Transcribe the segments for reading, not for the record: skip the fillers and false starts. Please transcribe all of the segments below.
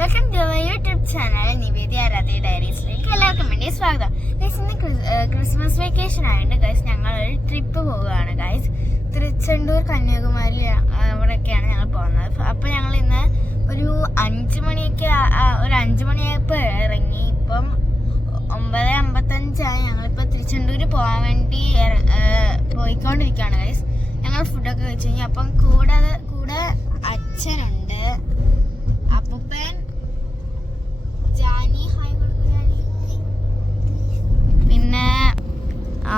Welcome to my YouTube channel Nivedi Aradhya ഡയറീസിലേക്ക് എല്ലാവർക്കും വേണ്ടി സ്വാഗതം. ഗൈസ്, ഇന്ന് ക്രിസ്മസ് വെക്കേഷൻ ആയതുകൊണ്ട് ഗൈസ് ഞങ്ങളൊരു ട്രിപ്പ് പോവുകയാണ്. ഗൈസ്, തിരുച്ചെണ്ടൂർ, കന്യാകുമാരി അവിടെയൊക്കെയാണ് ഞങ്ങൾ പോകുന്നത്. അപ്പോൾ ഞങ്ങൾ ഇന്ന് ഒരു 5 മണിയായപ്പോൾ ഇറങ്ങി. ഇപ്പം 9:55 ഞങ്ങളിപ്പോൾ തിരുച്ചെണ്ടൂർ പോകാൻ വേണ്ടി പോയിക്കൊണ്ടിരിക്കുകയാണ്. ഗൈസ്, ഞങ്ങൾ ഫുഡൊക്കെ കഴിച്ചു കഴിഞ്ഞാൽ അപ്പം കൂടെ അച്ഛനുണ്ട്, അപ്പൂപ്പൻ, ജാനി, ഹായ് കൊടുക്കും, പിന്നെ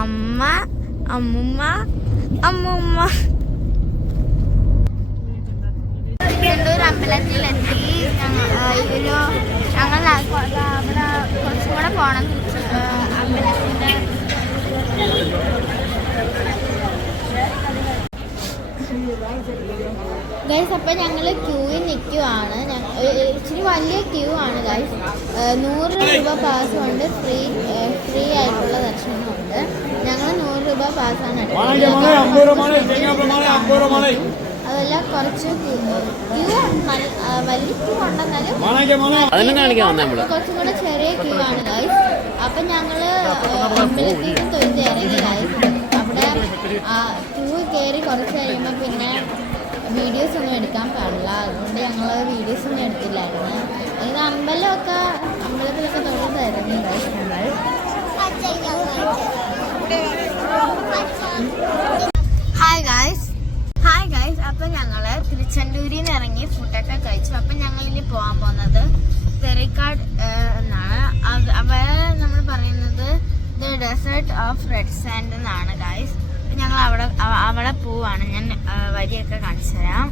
അമ്മ, അമ്മൂമ്മ. തിരുവനന്തപുരം അമ്പലത്തിലെത്തി. ഞങ്ങൾ അവിടെ കുറച്ചും കൂടെ പോകണം അമ്പലത്തിൻ്റെ. ഗൈസ്, അപ്പം ഞങ്ങൾ ക്യൂവിൽ നിൽക്കുവാണ്. ഇച്ചിരി വലിയ ക്യൂ ആണ് ഗൈസ്. 100 രൂപ പാസ്സുണ്ട്, ഫ്രീ ആയിട്ടുള്ള ദർശനമുണ്ട്. ഞങ്ങൾ 100 രൂപ പാസ്സാണ് എടുക്കുന്നത്. അതല്ല, കുറച്ച് ക്യൂ വലിയ ക്യൂ ഉണ്ടെന്നാലും കുറച്ചും കൂടെ ചെറിയ ക്യൂ ആണ് ഗൈസ്. അപ്പം ഞങ്ങൾ അമ്പലത്തിൽ നിന്ന് തൊഴുത് ഇറങ്ങി ഗൈസ്. അവിടെ ക്യൂ കയറി കുറച്ച് കഴിയുമ്പോൾ പിന്നെ വീഡിയോസ് ഒന്നും എടുക്കാൻ പാടില്ല. അതുകൊണ്ട് ഞങ്ങൾ വീഡിയോസ് ഒന്നും എടുത്തില്ലായിരുന്നു. ഇത് അമ്പലത്തിലൊക്കെ തൊഴുതായിരുന്നു ഗൈസ് ഞങ്ങൾ. ഹായ് ഗൈസ്, അപ്പം ഞങ്ങൾ തിരുച്ചെണ്ടൂരിൽ നിന്ന് ഇറങ്ങി ഫുഡൊക്കെ കഴിച്ചു. അപ്പം ഞങ്ങളിനി പോകാൻ പോകുന്നത് തെറിക്കാട് എന്നാണ്. അവിടെ നമ്മൾ പറയുന്നത് the desert of red sand എന്നാണ് ഗൈസ്. ഞങ്ങൾ അവിടെ പോവാണ്. ഞാൻ വരിയൊക്കെ കാണിച്ചു തരാം.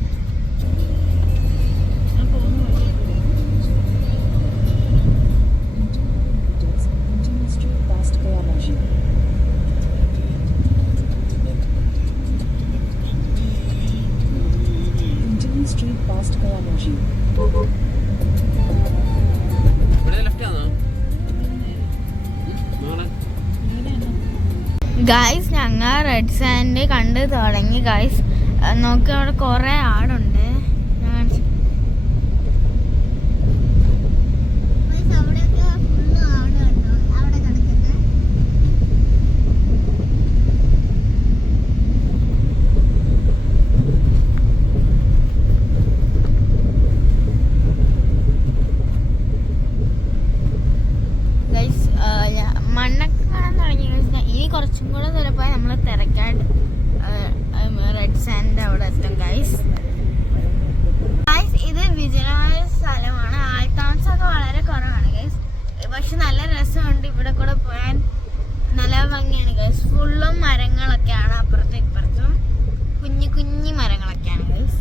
ഗൈസ്, ഞങ്ങൾ റെഡ് സാൻഡ് കണ്ട് തുടങ്ങി ഗൈസ്. നോക്കി, അവിടെ കുറേ ആടുണ്ട്. ഗൈസ്, മണ്ണൊക്കെ കാണാൻ തുടങ്ങി. ഇനി കുറച്ചും കൂടെ ചിലപ്പോൾ നമ്മൾ തിരക്കാട് റെഡ് സാൻഡ് അവിടെ എത്തും ഗൈസ്. ഇത് വിജനമായ സ്ഥലമാണ്. ആൾ താമസമൊക്കെ വളരെ കുറവാണ് ഗൈസ്. പക്ഷെ നല്ല രസമുണ്ട്. ഇവിടെ കൂടെ പോയാൻ നല്ല ഭംഗിയാണ് ഗൈസ്. ഫുള്ളും മരങ്ങളൊക്കെയാണ്. അപ്പുറത്തും ഇപ്പുറത്തും കുഞ്ഞു മരങ്ങളൊക്കെയാണ് ഗൈസ്.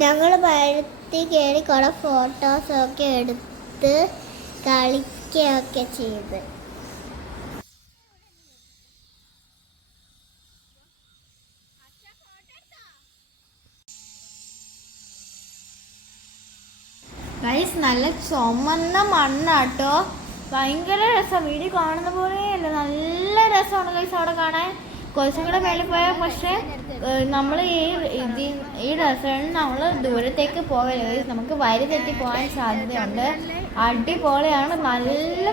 ഞങ്ങൾ പഴത്തിൽ കയറി കുറെ ഫോട്ടോസൊക്കെ എടുത്ത് കളിക്കുകയൊക്കെ ചെയ്ത്. ഗൈസ്, നല്ല ചുമന്ന മണ്ണാട്ടോ. ഭയങ്കര രസം. വീഡിയോ കാണുന്ന പോലെയല്ല, നല്ല രസമാണ് ഗൈസ് അവിടെ കാണാൻ. കുറച്ചും കൂടെ മേളിൽ പോയാൽ പക്ഷേ നമ്മൾ ഈ റെസ്റ്റോറൻറ്റ് നമ്മൾ ദൂരത്തേക്ക് പോകരുത്. നമുക്ക് വരി തെറ്റി പോകാൻ സാധ്യതയുണ്ട്. അടിപൊളിയാണ്. നല്ല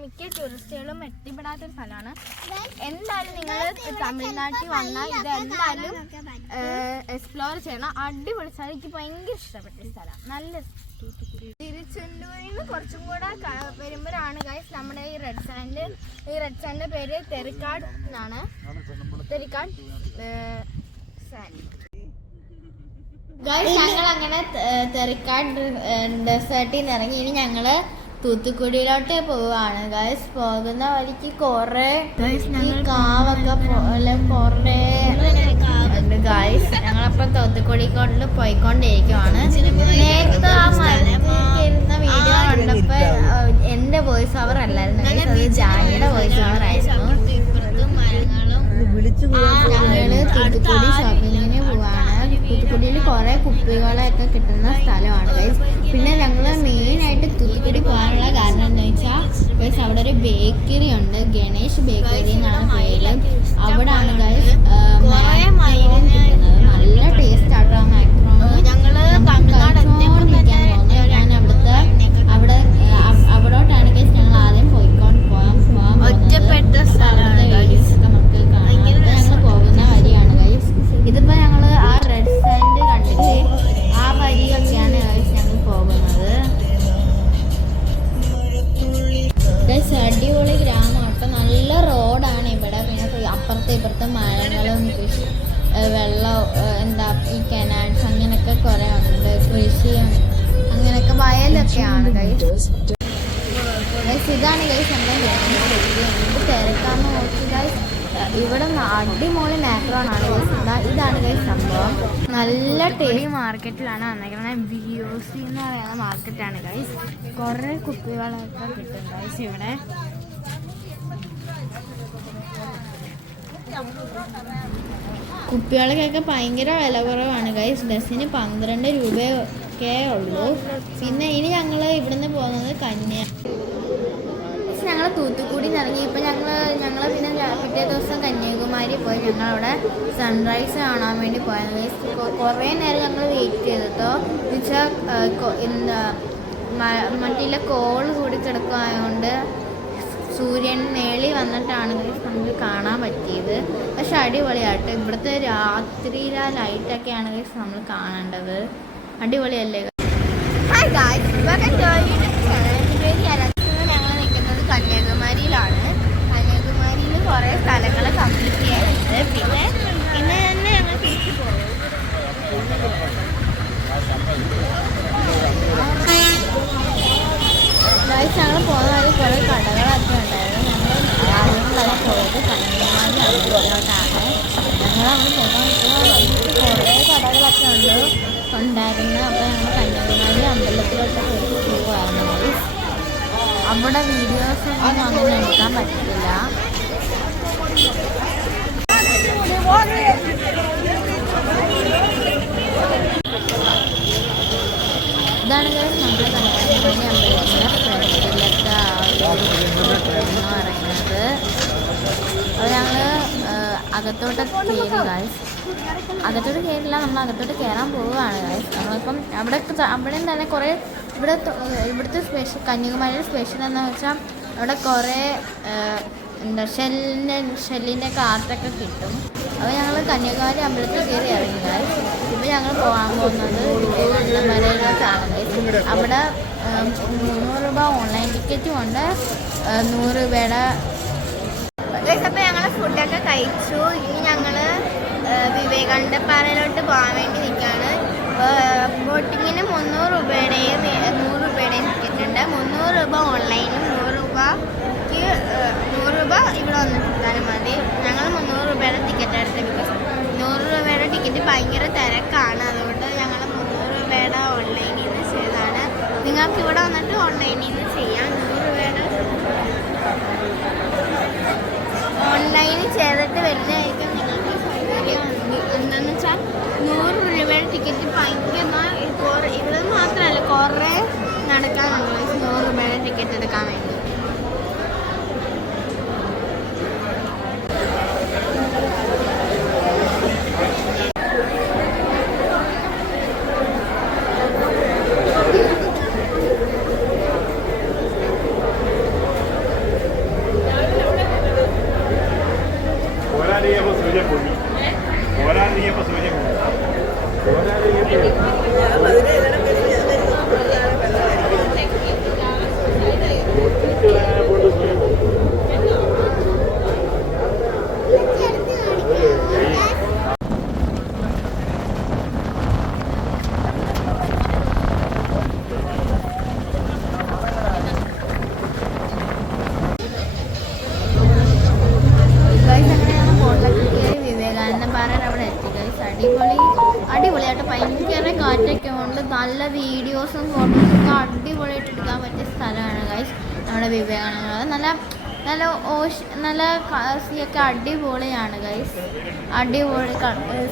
മിക്ക ടൂറിസ്റ്റുകളും എത്തിപ്പെടാത്തൊരു സ്ഥലമാണ്. എന്തായാലും നിങ്ങൾ തമിഴ്നാട്ടിൽ വന്നാൽ ഇതെന്തായാലും എക്സ്പ്ലോർ ചെയ്യണം. അടിപൊളി സ്ഥലം. എനിക്ക് ഭയങ്കര ഇഷ്ടപ്പെട്ട സ്ഥലം. നല്ല തിരുച്ചെണ്ടൂരിൽ നിന്ന് കുറച്ചും കൂടെ വരുമ്പോഴാണ് ഗൈസ് നമ്മുടെ ഈ റെഡ് സാൻഡിന്റെ പേര് തെറിക്കാട് എന്നാണ്. തെറിക്കാട് സാൻഡ് ഗൈസ്. ഞങ്ങൾ അങ്ങനെ തെറിക്കാട് ഡെസേർട്ടിൽ നിന്ന് ഇറങ്ങി. ഇനി ഞങ്ങള് തൂത്തുക്കുടിയിലോട്ട് പോവാണ് ഗൈസ്. പോകുന്ന വഴിക്ക് കൊറേ കാവൊക്കെ പോലെ കൊറേ ഉണ്ട് ഗൈസ്. ഞങ്ങളപ്പം തൂത്തുക്കുടിക്കോട്ടിൽ പോയിക്കൊണ്ടിരിക്കുവാണ്. നേരത്തെ ആ മരത്തിരുന്ന വീഡിയോ കണ്ടപ്പോ എന്റെ വോയിസ് ഓവർ അല്ലായിരുന്നു ഗൈസ്, അത് ജാനിയുടെ വോയിസ് ഓവർ ആയിരുന്നു. ഞങ്ങള് തൂത്തുക്കുടി ഷോപ്പിങ്ങിന് പോവാണ്. തൂത്തുക്കുടിയിൽ കുറെ കുപ്പികളൊക്കെ കിട്ടുന്ന സ്ഥലമാണ് ഗൈസ്. പിന്നെ ഞങ്ങൾ മെയിനായിട്ട് തൂത്തുക്കുടി പോകാനുള്ള കാരണം എന്താ വെച്ചാൽ അവിടെ ഒരു ബേക്കറി ഉണ്ട്, ഗണേഷ് ബേക്കറി എന്നാണ് പേര്. അവിടെയാണ് ഗൈസ് കിട്ടുന്നത്. നല്ല ടേസ്റ്റ് ആട്ടോ മാക്രോൺ. ഞാൻ അവിടോട്ടാണ് ഗൈസ് ഞങ്ങൾ ആദ്യം പോകാൻ ഒറ്റപ്പെട്ട സ്ഥലമാണ് ഞങ്ങൾ പോകുന്ന വഴിയാണ് ഗൈസ്. ഇതിപ്പോ ഞങ്ങള് ആ റെഡ് സാൻഡ് കണ്ടില്ലേ, ആ വഴിയൊക്കെയാണ് ഗൈസ് ഞങ്ങൾ പോകുന്നത്. ഗൈസ് അടിപൊളി ഗ്രാമമാട്ടോ, നല്ല റോഡാണ് ഇവിടെ. പിന്നെ അപ്പുറത്തെ ഇപ്പുറത്തെ മരങ്ങളും വെള്ളം എന്താ ഈ കനാൽസ് അങ്ങനെയൊക്കെ കുറെ ഉണ്ട്, കൃഷിയും അങ്ങനെയൊക്കെ വയലൊക്കെയാണ് ഗൈസ്. ഇതാണ് ഗൈസ് നമ്മുടെ എന്ത് തിരക്കാന്ന് നോക്കി ഗൈസ്. ഇവിടെ അടിപൊളി മാക്രോൺ ആണ് ഗൈസ്. ഇതാണ് ഗൈസ് സംഭവം. നല്ല ടേസ്റ്റ് മാർക്കറ്റിലാണ് വന്നിരിക്കുന്നത്. BOC എന്ന് പറയുന്ന മാർക്കറ്റാണ് ഗൈസ്. കുറേ കുപ്പികളൊക്കെ കിട്ടും ഗൈസ് ഇവിടെ. കുപ്പികൾക്കൊക്കെ ഭയങ്കര വില കുറവാണ് ഗൈസ്. ഡസിന് 12 രൂപയൊക്കെ ഉള്ളൂ. പിന്നെ ഇനി ഞങ്ങൾ ഇവിടുന്ന് പോകുന്നത് ഞങ്ങൾ തൂത്തുക്കുടി ഇറങ്ങി. ഇപ്പം ഞങ്ങൾ പിന്നെ പിറ്റേ ദിവസം കന്യാകുമാരി പോയി. ഞങ്ങളവിടെ സൺറൈസ് കാണാൻ വേണ്ടി പോയത്. കുറേ നേരം ഞങ്ങൾ വെയിറ്റ് ചെയ്തിട്ടോ. എന്നുവെച്ചാൽ എന്താ മറ്റില്ല കോള് കൂടി കിടക്കുകയായതുകൊണ്ട് സൂര്യൻ നേളി വന്നിട്ടാണ് നമുക്ക് കാണാൻ പറ്റിയത്. പക്ഷെ അടിപൊളിയായിട്ട് ഇവിടുത്തെ രാത്രിയിലെ ലൈറ്റൊക്കെയാണ് നമ്മൾ കാണേണ്ടത്. അടിപൊളിയല്ലേ? ഞങ്ങൾ നിൽക്കുന്നത് കന്യാകുമാരിയിലാണ്. കന്യാകുമാരിയിൽ കുറേ സ്ഥലങ്ങൾ കംപ്ലീറ്റ് ചെയ്യാനുണ്ട്. പിന്നെ ഇന്ന് തന്നെ ഞങ്ങൾ തിരിച്ചു പോകും. ഞങ്ങൾ പോകുന്ന വഴി കുറേ കടകളൊക്കെ ഉണ്ടായിരുന്നു. ഞങ്ങൾ ആദ്യം തന്നെ പോയത് കന്യാകുമാരി അമ്പലത്തിലോട്ടാണ്. ഞങ്ങൾ അവിടെ പോകുമ്പോൾ കുറേ കടകളൊക്കെ ഉണ്ടായിരുന്നു. അപ്പോൾ ഞങ്ങൾ കന്യാകുമാരി അമ്പലത്തിലോട്ട് പോകുമായിരുന്നു. അവിടെ വീഡിയോസ് ഒന്നും അങ്ങനെ എടുക്കാൻ പറ്റില്ല. ഇതാണ് നമ്മുടെ കന്യാകുമാരി അമ്പലത്തിൻ്റെ ഫ്രണ്ടിലത്തെ എന്ന് പറയുന്നത്. അപ്പോൾ ഞങ്ങൾ അകത്തോട്ട് കയറി ഗൈസ്. അകത്തോട്ട് കയറില്ല, നമ്മൾ അകത്തോട്ട് കയറാൻ പോവുകയാണ് ഗൈസ്. നമ്മളിപ്പം അവിടെയും തന്നെ കുറേ ഇവിടുത്തെ സ്പെഷ്യൽ കന്യാകുമാരിയുടെ സ്പെഷ്യൽ എന്ന് വെച്ചാൽ അവിടെ കുറേ എന്താ ഷെല്ലിൻ്റെ കാർട്ടൊക്കെ കിട്ടും. അപ്പോൾ ഞങ്ങൾ കന്യാകുമാരി അമ്പലത്തിൽ കയറി ഇറങ്ങി ഗൈസ്. ഇപ്പോൾ ഞങ്ങൾ പോകാൻ പോകുന്നത് വരയിലോട്ടാണ് ഗൈസ്. അവിടെ 300 രൂപ ഓൺലൈൻ ടിക്കറ്റും ഉണ്ട്, 100 രൂപയുടെ. അപ്പോൾ ഞങ്ങൾ ഫുഡൊക്കെ കഴിച്ചു. ഇനി ഞങ്ങൾ വിവേകാനന്ദപ്പാറയിലോട്ട് പോകാൻ വേണ്ടി നിൽക്കുകയാണ്. ബോട്ടിങ്ങിന് 300 രൂപയുടെയും 100 രൂപയുടെയും ടിക്കറ്റ് ഉണ്ട്. 300 രൂപ ഓൺലൈനും 100 രൂപ ഇവിടെ വന്നിട്ടാലും മതി. ഞങ്ങൾ 300 രൂപയുടെ ടിക്കറ്റ് എടുത്ത്. ബിക്കോസ് 100 രൂപയുടെ ടിക്കറ്റ് ഭയങ്കര തിരക്കാണ്. അതുകൊണ്ട് ഞങ്ങൾ 300 രൂപയുടെ ഓൺലൈനിൽ നിന്ന് ചെയ്തതാണ്. നിങ്ങൾക്ക് ഇവിടെ വന്നിട്ട് ഓൺലൈനിൽ നിന്ന് ചെയ്യാം. 100 രൂപയുടെ ഓൺലൈനിൽ ചെയ്തിട്ട് വരുന്നതായിരിക്കും നിങ്ങൾക്ക് സൗകര്യം. എന്താണെന്ന് വെച്ചാൽ 100 രൂപയുടെ ടിക്കറ്റ് ഭയങ്കര ഇവിടെ മാത്രമല്ല കുറേ നടക്കാനുണ്ട് 100 രൂപയുടെ ടിക്കറ്റ് എടുക്കാൻ വേണ്ടി. അടിപൊളിയായിട്ട് ഭയങ്കര കാറ്റൊക്കെ ഉണ്ട്. നല്ല വീഡിയോസും ഫോട്ടോസൊക്കെ അടിപൊളിയായിട്ട് എടുക്കാൻ പറ്റിയ സ്ഥലമാണ് ഗൈസ് നമ്മുടെ വിവേകാനന്ദ. നല്ല സീയൊക്കെ അടിപൊളിയാണ് ഗൈസ്. അടിപൊളി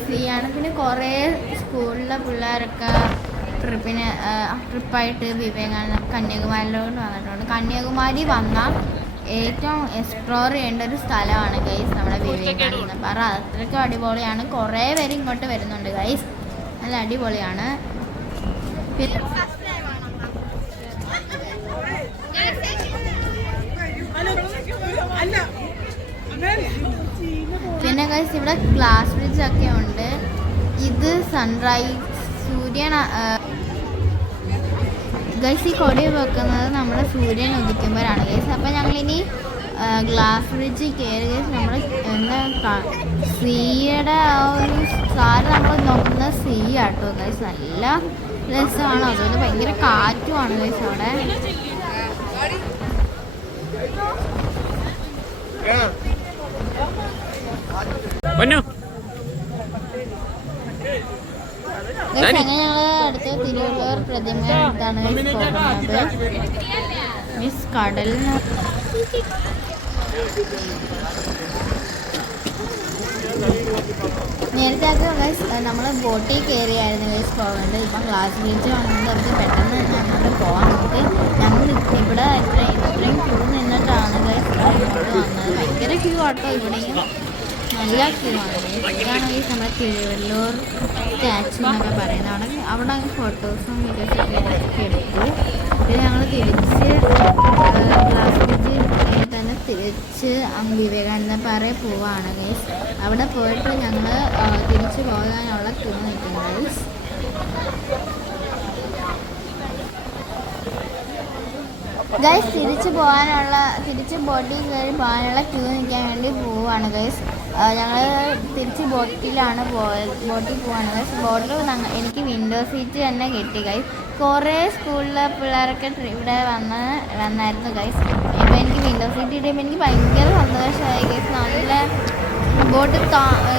സീയാണ്. പിന്നെ കുറേ സ്കൂളിലെ പിള്ളേരൊക്കെ ട്രിപ്പായിട്ട് വിവേകാനന്ദ കന്യാകുമാരിയിലോട്ട് വന്നിട്ടുണ്ട്. കന്യാകുമാരി വന്നാൽ ഏറ്റവും എക്സ്പ്ലോർ ചെയ്യേണ്ട ഒരു സ്ഥലമാണ് ഗൈസ് നമ്മുടെ വിവേകാനന്ദ പാറ. അത്രയ്ക്കും അടിപൊളിയാണ്. കുറേ പേര് ഇങ്ങോട്ട് വരുന്നുണ്ട് ഗൈസ്, നല്ല അടിപൊളിയാണ്. പിന്നെ ഗൈസ് ഇവിടെ ഗ്ലാസ് ബ്രിഡ്ജ് ഒക്കെ ഉണ്ട്. ഇത് സൺറൈസ് സൂര്യൻ ഗൈസ്, ഈ കൊടി വെക്കുന്നത് നമ്മുടെ സൂര്യൻ ഉദിക്കുമ്പോഴാണ് ഗൈസ്. അപ്പം ഞങ്ങളിനി ഗ്ലാസ് ബ്രിഡ്ജ് കയറി ഗൈസ്. നമ്മൾ എന്താ സീയുടെ ആ ഒരു സാറ് നമ്മൾ നോക്കുന്നത് സീ ആട്ടോ ഗൈസ്. നല്ല രസമാണ്, അതുകൊണ്ട് ഭയങ്കര കാറ്റുമാണ് ഗൈസ് അവിടെ. അങ്ങനെ ഞങ്ങൾ അടുത്ത തിരുവള്ളൂർ പ്രതിമ അടുത്താണ് പോകുന്നത്. മിസ് കടലിന് നേരത്തെ ഒക്കെ നമ്മൾ ബോട്ടിൽ കയറിയായിരുന്നു ഗൈസ് പോകേണ്ടത്. ഇപ്പം ഗ്ലാസ് ബ്രിഡ്ജ് വന്നത് നമുക്ക് പെട്ടെന്ന് തന്നെ അങ്ങോട്ട് പോകാൻ നോക്കി. ഞങ്ങൾ ഇവിടെ ഇത്രയും ക്യൂ നിന്നിട്ടാണ് ഗൈസ് ഇങ്ങോട്ട് വന്നത്. ഭയങ്കര ക്യൂ ആട്ടോ, ഇവിടെയും നല്ല ക്യൂ ആണ്. ഇതാണ് ഈ നമ്മുടെ തിരുവല്ലൂർ സ്റ്റാച്ചു എന്നൊക്കെ പറയുന്നത്. അവിടെ ഫോട്ടോസും വീഡിയോസൊക്കെ എടുത്തു. ഇത് ഞങ്ങൾ തിരിച്ച് ഗ്ലാസ് ബ്രിഡ്ജ് തന്നെ തിരിച്ച് വിവേകാനന്ദ പാറയിൽ പോവാണ് ഗൈസ്. അവിടെ പോയിട്ട് ഞങ്ങൾ തിരിച്ചു പോകാനുള്ള ക്യൂ നിൽക്കും ഗൈസ്. ഗൈസ് തിരിച്ച് ബോട്ടിൽ കയറി പോകാനുള്ള ക്യൂ നിൽക്കാൻ വേണ്ടി പോവുകയാണ് ഗൈസ്. ഞങ്ങൾ തിരിച്ച് ബോട്ടിൽ പോവാണ് ഗൈസ്. ബോട്ടിൽ എനിക്ക് വിൻഡോ സീറ്റ് തന്നെ കിട്ടി ഗൈസ്. കുറേ സ്കൂളിലെ പിള്ളേരൊക്കെ ഇവിടെ വന്നായിരുന്നു ഗൈസ്. ഇപ്പോൾ എനിക്ക് വിൻഡോ സീറ്റ് കിട്ടിയപ്പോൾ എനിക്ക് ഭയങ്കര സന്തോഷമായി ഗൈസ്. നല്ല ബോട്ട് താഴെ